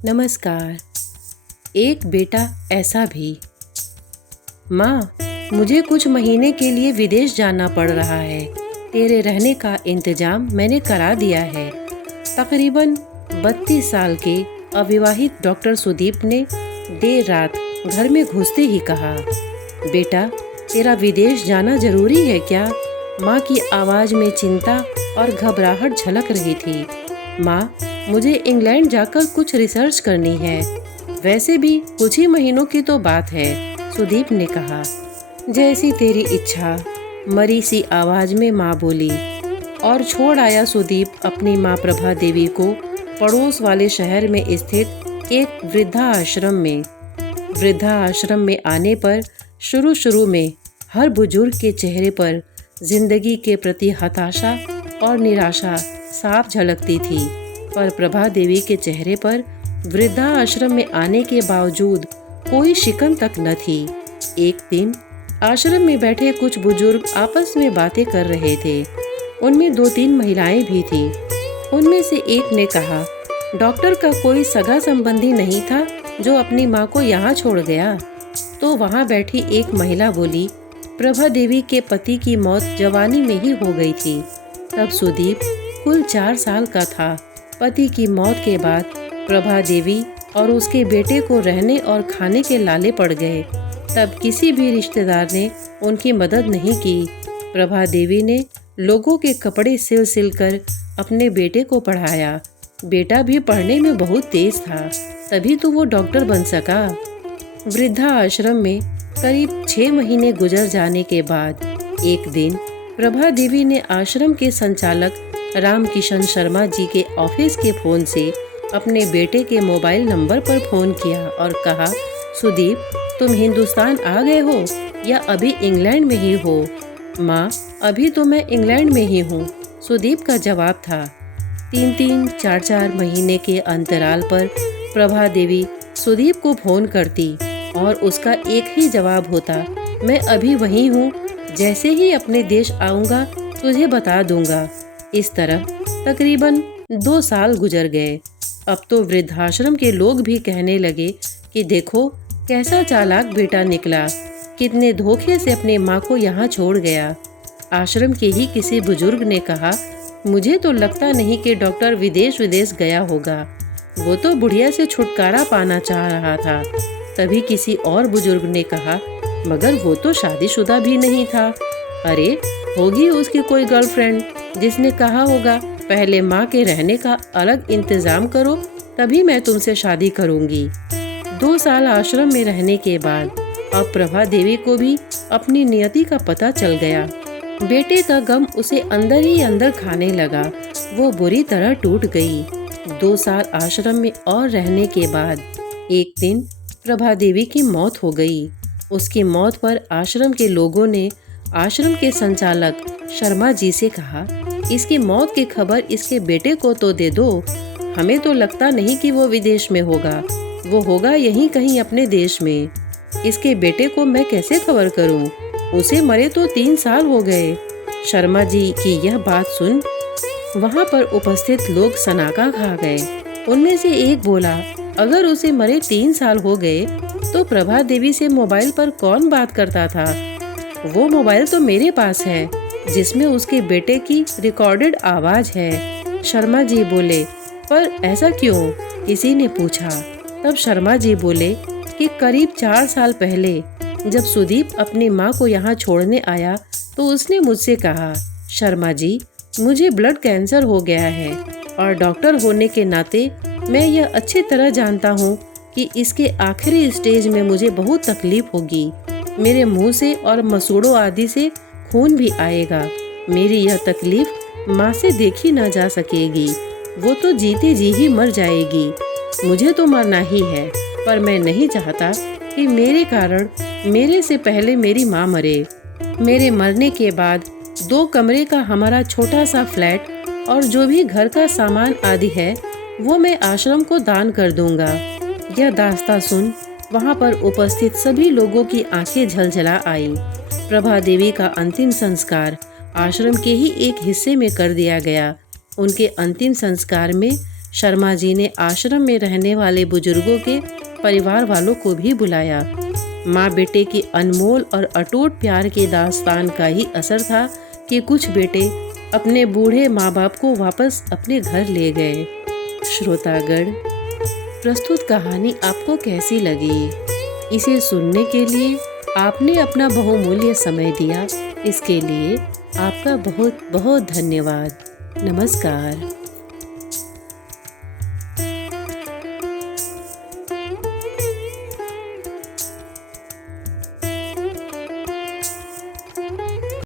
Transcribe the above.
नमस्कार। एक बेटा ऐसा भी। माँ, मुझे कुछ महीने के लिए विदेश जाना पड़ रहा है। तेरे रहने का इंतजाम मैंने करा दिया है। तकरीबन 32 साल के अविवाहित डॉक्टर सुदीप ने देर रात घर में घुसते ही कहा, बेटा, तेरा विदेश जाना जरूरी है क्या? माँ की आवाज़ में चिंता और घबराहट झलक रही थी। माँ, मुझे इंग्लैंड जाकर कुछ रिसर्च करनी है। वैसे भी कुछ ही महीनों की तो बात है, सुदीप ने कहा। जैसी तेरी इच्छा, मरी सी आवाज़ में माँ बोली। और छोड़ आया सुदीप अपनी माँ प्रभा देवी को पड़ोस वाले शहर में स्थित एक वृद्धाश्रम में। वृद्धाश्रम में आने पर शुरू में हर बुजुर्ग के चेहरे पर जिंदगी के प्रति हताशा और निराशा साफ झलकती थी, पर प्रभा देवी के चेहरे पर वृद्धाश्रम में आने के बावजूद कोई शिकन तक न थी। एक दिन आश्रम में बैठे कुछ बुजुर्ग आपस में बातें कर रहे थे। उनमें 2-3 महिलाएं भी थीं। उनमें से एक ने कहा, डॉक्टर का कोई सगा संबंधी नहीं था जो अपनी माँ को यहाँ छोड़ गया? तो वहाँ बैठी एक महिला बोली, प्रभा देवी के पति की मौत जवानी में ही हो गई थी। तब सुदीप कुल 4 साल का था। पति की मौत के बाद प्रभा देवी और उसके बेटे को रहने और खाने के लाले पड़ गए। तब किसी भी रिश्तेदार ने उनकी मदद नहीं की। प्रभा देवी ने लोगों के कपड़े सिल कर अपने बेटे को पढ़ाया। बेटा भी पढ़ने में बहुत तेज था, तभी तो वो डॉक्टर बन सका। वृद्धाश्रम में करीब 6 महीने गुजर जाने के बाद एक दिन प्रभा देवी ने आश्रम के संचालक रामकिशन शर्मा जी के ऑफिस के फ़ोन से अपने बेटे के मोबाइल नंबर पर फ़ोन किया और कहा, सुदीप, तुम हिंदुस्तान आ गए हो या अभी इंग्लैंड में ही हो? माँ, अभी तो मैं इंग्लैंड में ही हूँ, सुदीप का जवाब था। 3-3, 4-4 महीने के अंतराल पर प्रभा देवी सुदीप को फ़ोन करती और उसका एक ही जवाब होता, मैं अभी वहीं हूँ, जैसे ही अपने देश आऊँगा तुझे बता दूँगा। इस तरह तकरीबन 2 साल गुजर गए। अब तो वृद्धाश्रम के लोग भी कहने लगे कि देखो कैसा चालाक बेटा निकला, कितने धोखे से अपने माँ को यहाँ छोड़ गया। आश्रम के ही किसी बुजुर्ग ने कहा, मुझे तो लगता नहीं कि डॉक्टर विदेश गया होगा, वो तो बुढ़िया से छुटकारा पाना चाह रहा था। तभी किसी और बुजुर्ग ने कहा, मगर वो तो शादीशुदा भी नहीं था। अरे, होगी उसकी कोई गर्लफ्रेंड जिसने कहा होगा, पहले माँ के रहने का अलग इंतजाम करो, तभी मैं तुमसे शादी करूंगी। 2 साल आश्रम में रहने के बाद अब प्रभा देवी को भी अपनी नियति का पता चल गया। बेटे का गम उसे अंदर ही अंदर खाने लगा। वो बुरी तरह टूट गई। 2 साल आश्रम में और रहने के बाद एक दिन प्रभा देवी की मौत हो गई। उसकी मौत पर आश्रम के लोगों ने आश्रम के संचालक शर्मा जी से कहा, इसकी मौत की खबर इसके बेटे को तो दे दो। हमें तो लगता नहीं कि वो विदेश में होगा, वो होगा यहीं कहीं अपने देश में। इसके बेटे को मैं कैसे खबर करूं? उसे मरे तो 3 साल हो गए। शर्मा जी की यह बात सुन वहां पर उपस्थित लोग सनाका खा गए। उनमें से एक बोला, अगर उसे मरे 3 साल हो गए तो प्रभा देवी से मोबाइल पर कौन बात करता था? वो मोबाइल तो मेरे पास है जिसमें उसके बेटे की रिकॉर्डेड आवाज है। शर्मा जी बोले, पर ऐसा क्यों? किसी ने पूछा। तब शर्मा जी बोले कि करीब 4 साल पहले जब सुदीप अपनी माँ को यहाँ छोड़ने आया तो उसने मुझसे कहा, शर्मा जी, मुझे ब्लड कैंसर हो गया है और डॉक्टर होने के नाते मैं यह अच्छी तरह जानता हूँ कि इसके आखिरी स्टेज में मुझे बहुत तकलीफ होगी। मेरे मुंह से और मसूड़ों आदि से खून भी आएगा। मेरी यह तकलीफ माँ से देखी ना जा सकेगी। वो तो जीते जी ही मर जाएगी। मुझे तो मरना ही है, पर मैं नहीं चाहता कि मेरे कारण मेरे से पहले मेरी माँ मरे। मेरे मरने के बाद 2 कमरे का हमारा छोटा सा फ्लैट और जो भी घर का सामान आदि है वो मैं आश्रम को दान कर दूंगा। यह दास्तां सुन वहाँ पर उपस्थित सभी लोगों की आंखें झलझला आईं। प्रभा देवी का अंतिम संस्कार आश्रम के ही एक हिस्से में कर दिया गया। उनके अंतिम संस्कार में शर्मा जी ने आश्रम में रहने वाले बुजुर्गों के परिवार वालों को भी बुलाया। माँ बेटे के अनमोल और अटूट प्यार के दास्तान का ही असर था कि कुछ बेटे अपने बूढ़े माँ बाप को वापस अपने घर ले गए। श्रोतागण, प्रस्तुत कहानी आपको कैसी लगी? इसे सुनने के लिए आपने अपना बहुमूल्य समय दिया, इसके लिए आपका बहुत बहुत धन्यवाद। नमस्कार।